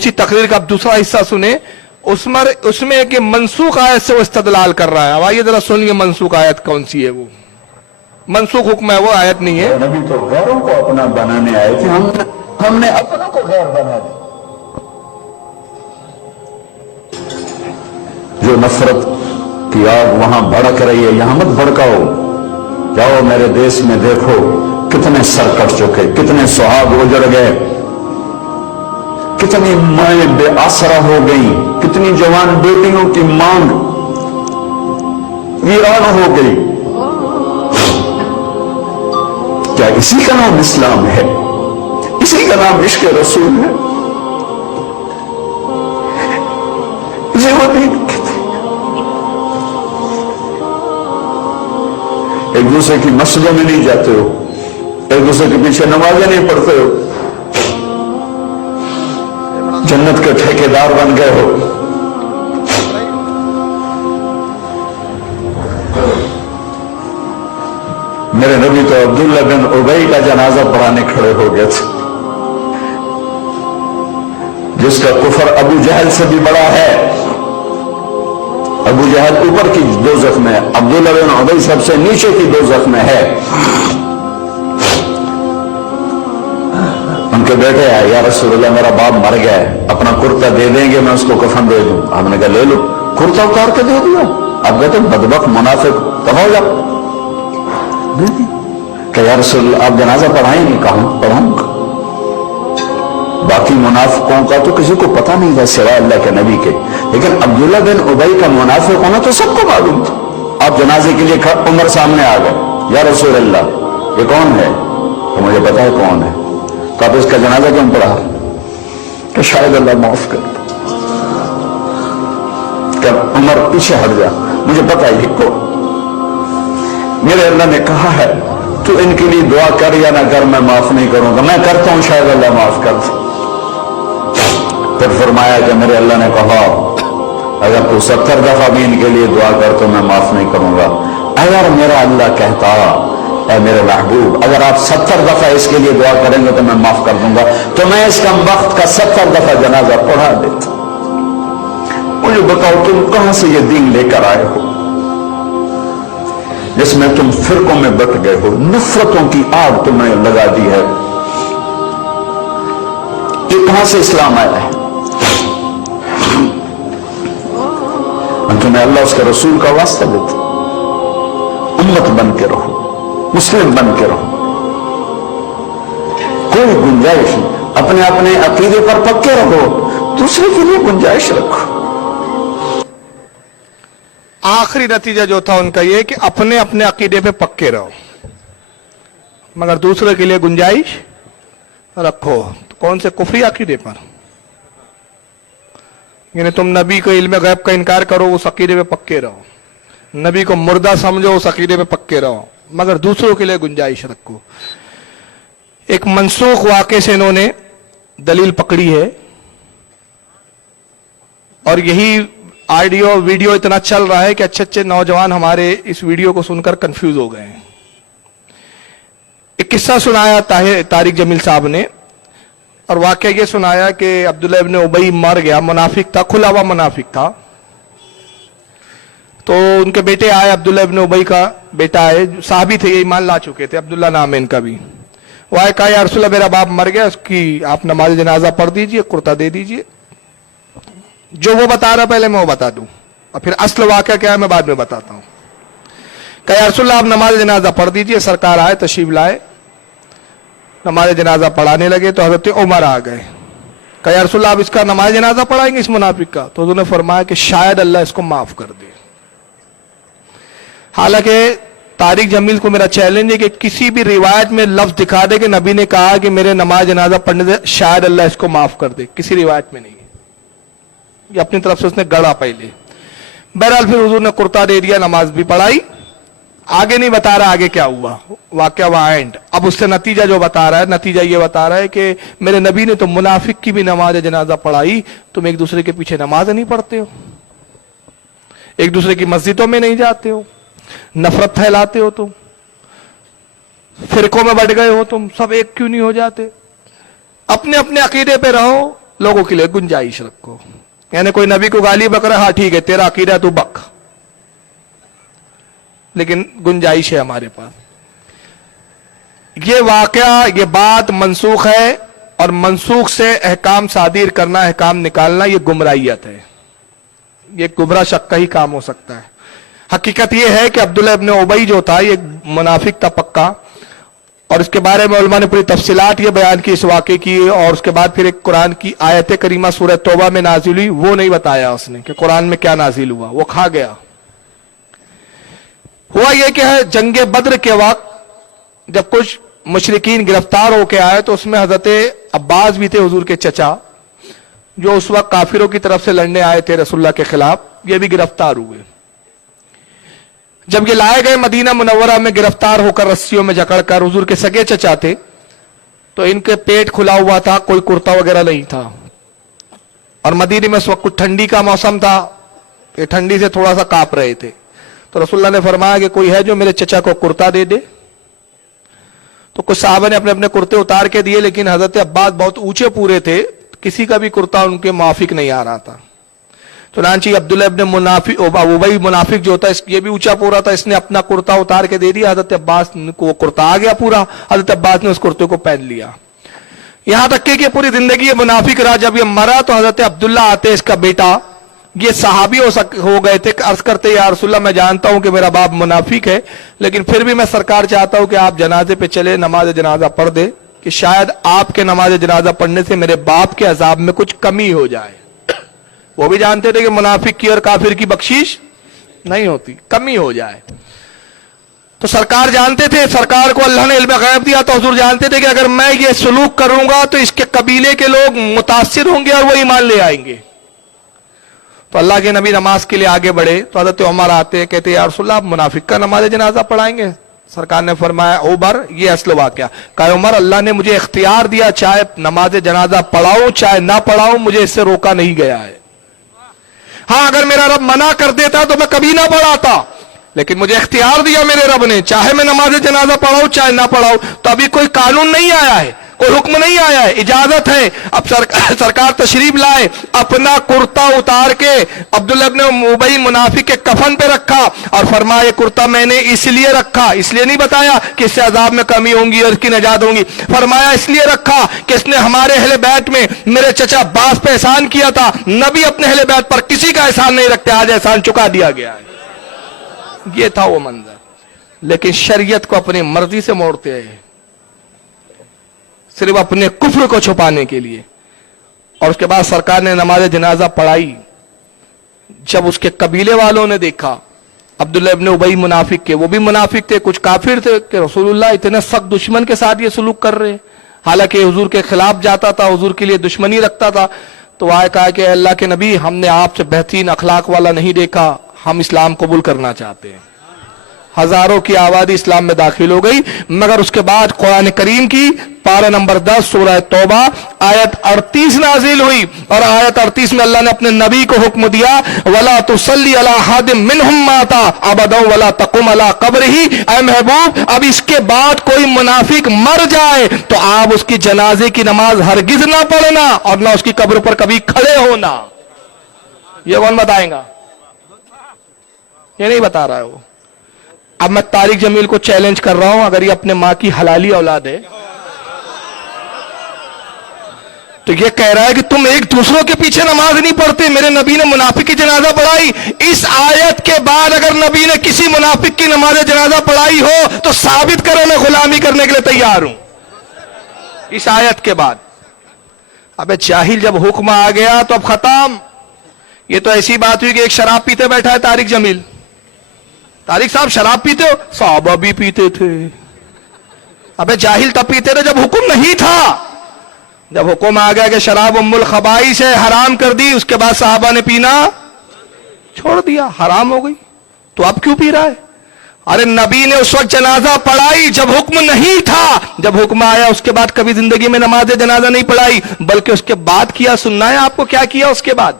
इसी तकरीर का अब दूसरा हिस्सा सुने, उसमें एक मनसूख आयत से वो इस्तदलाल कर रहा है। अब आइए जरा सुनिए मनसूख आयत कौन सी है। वो मनसूख हुक्म है, वो आयत नहीं है। नबी तो गैरों को अपना बनाने आए थे, हमने अपनों को गैर बना दिया। जो नफरत की आग वहां भड़क रही है, यहां मत भड़काओ। जाओ मेरे देश में देखो कितने सर कट चुके, कितने सुहाग उजड़ गए, कितनी माएं बेआसरा हो गई, कितनी जवान बेटियों की मांग वीरान हो गई। क्या इसी का नाम इस्लाम है? इसी का नाम इश्क रसूल है? एक दूसरे की मस्जिदों में नहीं जाते हो, एक दूसरे के पीछे नमाजें नहीं पढ़ते हो, जन्नत के ठेकेदार बन गए हो। मेरे नबी तो अब्दुल्ला बिन उबई का जनाजा पढ़ाने खड़े हो गए थे, जिसका कुफर अबू जहल से भी बड़ा है। अबू जहल ऊपर की दोज़ख में, अब्दुल्ला बिन उबई सबसे नीचे की दोज़ख में है। उनके बेटे आए, या रसूलल्लाह मेरा बाप मर गया है, अपना कुर्ता दे देंगे, मैं उसको कफन दे दूं। आपने कहा ले लो, कुर्ता उतार के दे दिया। अब कहते बदबख्त मुनाफिक तो हो जा, दे दी। क्या या रसूलल्लाह आप जनाजा पढ़ाएंगे? कहा पढ़ाऊंगा। बाकी मुनाफिकों का तो किसी को पता नहीं था सिवाय अल्लाह के नबी के, लेकिन अब्दुल्ला बिन उबई का मुनाफिक होना तो सबको मालूम था। आप जनाजे के लिए उमर सामने आ गए, या रसूलल्लाह ये कौन है? तो मुझे पता है कौन है। तो आप इसका जनाजा क्यों पढ़ा? कि शायद अल्लाह माफ कर दे। क्या उमर पीछे हट जा, मुझे पता है को मेरे अल्लाह ने कहा है तू इनके लिए दुआ कर या ना कर, मैं माफ नहीं करूंगा। मैं करता हूं, शायद अल्लाह माफ कर दे। फिर फरमाया कि मेरे अल्लाह ने कहा अगर तू 70 दफा भी इनके लिए दुआ कर तो मैं माफ नहीं करूंगा। अगर मेरा अल्लाह कहता ऐ मेरे महबूब अगर आप 70 दफा इसके लिए दुआ करेंगे तो मैं माफ कर दूंगा, तो मैं इस कम वक्त का 70 दफा जनाजा पढ़ा देता। मुझे बताओ तुम कहां से ये दीन लेकर आए हो जिसमें तुम फिरकों में बट गए हो, नफरतों की आग तुमने लगा दी है। ये कहां से इस्लाम आया है? तुम्हें अल्लाह उसके रसूल का वास्ता देता, उम्मत बन के रहो, मुस्लिम बन के रहो, कोई गुंजाइश नहीं। अपने अपने अकीदे पर पक्के रहो, दूसरे के लिए गुंजाइश रखो। आखिरी नतीजा जो था उनका ये कि अपने अपने अकीदे पे पक्के रहो मगर दूसरे के लिए गुंजाइश रखो। तो कौन से कुफरी अकीदे पर? यानी तुम नबी को इल्म गैब का इनकार करो, उस अकीदे पे पक्के रहो, नबी को मुर्दा समझो, उस अकीदे पे पक्के रहो, मगर दूसरों के लिए गुंजाइश रखो। एक मनसूख वाक़े से इन्होंने दलील पकड़ी है और यही ऑडियो वीडियो इतना चल रहा है कि अच्छे अच्छे नौजवान हमारे इस वीडियो को सुनकर कंफ्यूज हो गए हैं। एक किस्सा सुनाया तारिक जमील साहब ने और वाकया ये सुनाया कि अब्दुल्ला इब्न उबई मर गया, मुनाफिक था, खुला हुआ मुनाफिक था। तो उनके बेटे आए, अब्दुल्ला इब्न उबई का बेटा आए, साहबी थे, ये ईमान ला चुके थे, अब्दुल्ला नाम है इनका भी। वो आए, कहा या रसूलल्लाह मेरा बाप मर गया, उसकी आप नमाज जनाजा पढ़ दीजिए, कुर्ता दे दीजिए। जो वो बता रहा पहले मैं वो बता दूं और फिर असल वाकया क्या है मैं बाद में बताता हूं। कहा या रसूलल्लाह आप नमाज जनाजा पढ़ दीजिए। सरकार आए, तशरीफ लाए, नमाज जनाजा पढ़ाने लगे तो हजरत उमर आ गए। कहा या रसूलल्लाह आप इसका नमाज जनाजा पढ़ाएंगे इस मुनाफिक का? तो उन्होंने फरमाया कि शायद अल्लाह इसको माफ कर दे। हालांकि तारिक जमील को मेरा चैलेंज है कि किसी भी रिवायत में लफ्ज दिखा दे कि नबी ने कहा कि मेरे नमाज जनाजा पढ़ने से शायद अल्लाह इसको माफ कर दे, किसी रिवायत में नहीं है, ये अपनी तरफ से उसने गढ़ा पहले। बहरहाल फिर हुजूर ने कुर्ता दे दिया, नमाज भी पढ़ाई, आगे नहीं बता रहा आगे क्या हुआ, वाकया वहां एंड। अब उससे नतीजा जो बता रहा है, नतीजा ये बता रहा है कि मेरे नबी ने तो मुनाफिक की भी नमाज जनाजा पढ़ाई, तुम एक दूसरे के पीछे नमाज नहीं पढ़ते हो, एक दूसरे की मस्जिदों में नहीं जाते हो, नफरत फैलाते हो, तुम फिरकों में बढ़ गए हो, तुम सब एक क्यों नहीं हो जाते? अपने अपने अकीदे पे रहो, लोगों के लिए गुंजाइश रखो। यानी कोई नबी को गाली बक रहा है, हाँ ठीक है तेरा अकीदा तू बक, लेकिन गुंजाइश है हमारे पास। ये वाकया, ये बात मनसूख है, और मनसूख से अहकाम सादिर करना, अहकाम निकालना, ये गुमराहियत है, ये गुमराह शक का ही काम हो सकता है। हकीकत ये है कि अब्दुल्लाह इब्न उबई जो था ये मुनाफिक था पक्का, और इसके बारे में उलमा ने पूरी तफसीलात ये बयान की इस वाक़े की, और उसके बाद फिर एक कुरान की आयत करीमा सूरह तौबा में नाजिल हुई, वो नहीं बताया उसने कि कुरान में क्या नाजिल हुआ, वो खा गया। हुआ यह कि है जंगे बद्र के वक्त जब कुछ मुशरिकीन गिरफ्तार होके आए तो उसमें हजरत अब्बास भी थे, हुजूर के चचा, जो उस वक्त काफिरों की तरफ से लड़ने आए थे रसूलुल्लाह के खिलाफ, ये भी गिरफ्तार हुए। जब ये लाए गए मदीना मुनव्वरा में गिरफ्तार होकर रस्सियों में जकड़कर, हुजूर के सगे चचा थे, तो इनके पेट खुला हुआ था, कोई कुर्ता वगैरह नहीं था, और मदीने में उस वक्त कुछ ठंडी का मौसम था, ये ठंडी से थोड़ा सा कांप रहे थे। तो रसूलुल्लाह ने फरमाया कि कोई है जो मेरे चचा को कुर्ता दे दे। तो कुछ साहबा ने अपने अपने कुर्ते उतार के दिए, लेकिन हजरत अब्बास बहुत ऊंचे पूरे थे, किसी का भी कुर्ता उनके माफिक नहीं आ रहा था। चुनांची अब्दुल्लाह इब्न उबई मुनाफिक जो था, ये भी ऊंचा पूरा था, इसने अपना कुर्ता उतार के दे दिया, हजरत अब्बास को वो कुर्ता आ गया पूरा, हजरत अब्बास ने उस कुर्ते को पहन लिया। यहां तक कि पूरी जिंदगी ये मुनाफिक रहा। जब ये मरा तो हजरत अब्दुल्ला आते, इसका बेटा, ये सहाबी हो गए थे, अर्ज करते या रसूलल्लाह मैं जानता हूं कि मेरा बाप मुनाफिक है, लेकिन फिर भी मैं सरकार चाहता हूं कि आप जनाजे पे चले, नमाज जनाजा पढ़ दे, कि शायद आपके नमाज जनाजा पढ़ने से मेरे बाप के अजाब में कुछ कमी हो जाए। वो भी जानते थे कि मुनाफिक की और काफिर की बख्शीश नहीं होती, कमी हो जाए। तो सरकार जानते थे, सरकार को अल्लाह ने इल्म गैब दिया, तो हुजूर जानते थे कि अगर मैं ये सलूक करूंगा तो इसके कबीले के लोग मुतासिर होंगे और वो ईमान ले आएंगे। तो अल्लाह के नबी नमाज के लिए आगे बढ़े, तो हज़रत उमर आते हैं, कहते या रसूलल्लाह आप मुनाफिक का नमाज जनाजा पढ़ाएंगे? सरकार ने फरमाया उमर ये असल वाक़या, कहा उमर अल्लाह ने मुझे इख्तियार दिया, चाहे नमाज जनाजा पढ़ाऊं चाहे ना पढ़ाऊं, मुझे इससे रोका नहीं गया है। हाँ अगर मेरा रब मना कर देता तो मैं कभी ना पढ़ाता, लेकिन मुझे इख्तियार दिया मेरे रब ने, चाहे मैं नमाज जनाजा पढ़ाऊं चाहे ना पढ़ाऊं। तो अभी कोई कानून नहीं आया है, कोई हुक्म नहीं आया है, इजाजत है। अब सरकार तशरीफ लाए, अपना कुर्ता उतार के अब्दुल्लाह इब्न उबई मुनाफिक के कफन पे रखा और फरमाया ये कुर्ता मैंने इसलिए रखा, इसलिए नहीं बताया कि इससे अजाब में कमी होंगी और इसकी नजात होंगी, फरमाया इसलिए रखा कि इसने हमारे अहले बैत में मेरे चचा अब्बास पे एहसान किया था। नबी अपने अहले बैत पर किसी का एहसान नहीं रखते, आज एहसान चुका दिया गया है। ये था वो मंजर। लेकिन शरीयत को अपनी मर्जी से मोड़ते हैं, सिर्फ अपने कुफ्र को छुपाने के लिए। और उसके बाद सरकार ने नमाज जनाजा पढ़ाई। जब उसके कबीले वालों ने देखा अब्दुल्लाह इब्न उबई मुनाफिक के, वो भी मुनाफिक थे, कुछ काफिर थे, कि रसूलुल्लाह इतने सख्त दुश्मन के साथ ये सलूक कर रहे हैं, हालांकि हुजूर के खिलाफ जाता था, हुजूर के लिए दुश्मनी रखता था। तो आए कहा कि अल्लाह के नबी हमने आपसे बेहतरीन अखलाक वाला नहीं देखा, हम इस्लाम कबूल करना चाहते हैं। हजारों की आबादी इस्लाम में दाखिल हो गई। मगर उसके बाद कुरान करीम की पारा नंबर 10 सूरह तौबा आयत 38 नाजिल हुई, और आयत 38 में अल्लाह ने अपने नबी को हुक्म दिया, वला तुसल्ली अला हादिम मिनहुम माता अबदा वला तकुम अला कब्रिही। ऐ महबूब अब इसके बाद कोई मुनाफिक मर जाए तो आप उसकी जनाजे की नमाज हरगिज ना पढ़ना और ना उसकी कब्र पर कभी खड़े होना। ये कौन बताएगा? ये नहीं बता रहा है वो। अब मैं तारिक जमील को चैलेंज कर रहा हूं, अगर ये अपने मां की हलाली औलाद है तो ये कह रहा है कि तुम एक दूसरों के पीछे नमाज नहीं पढ़ते, मेरे नबी ने मुनाफिक की जनाजा पढ़ाई। इस आयत के बाद अगर नबी ने किसी मुनाफिक की नमाज जनाजा पढ़ाई हो तो साबित करो, मैं गुलामी करने के लिए तैयार हूं। इस आयत के बाद अबे जाहिल, जब हुक्म आ गया तो अब खत्म। ये तो ऐसी बात हुई कि एक शराब पीते बैठा है तारिक जमील। तारिक साहब शराब पीते हो? साहबा भी पीते थे। अबे जाहिल तब पीते थे जब हुक्म नहीं था। जब हुक्म आ गया कि शराब उम्मुल खबाइस है, हराम कर दी, उसके बाद साहबा ने पीना छोड़ दिया, हराम हो गई। तो अब क्यों पी रहा है? अरे नबी ने उस वक्त जनाजा पढ़ाई जब हुक्म नहीं था, जब हुक्म आया उसके बाद कभी जिंदगी में नमाज जनाजा नहीं पढ़ाई, बल्कि उसके बाद किया। सुनना है आपको क्या किया उसके बाद?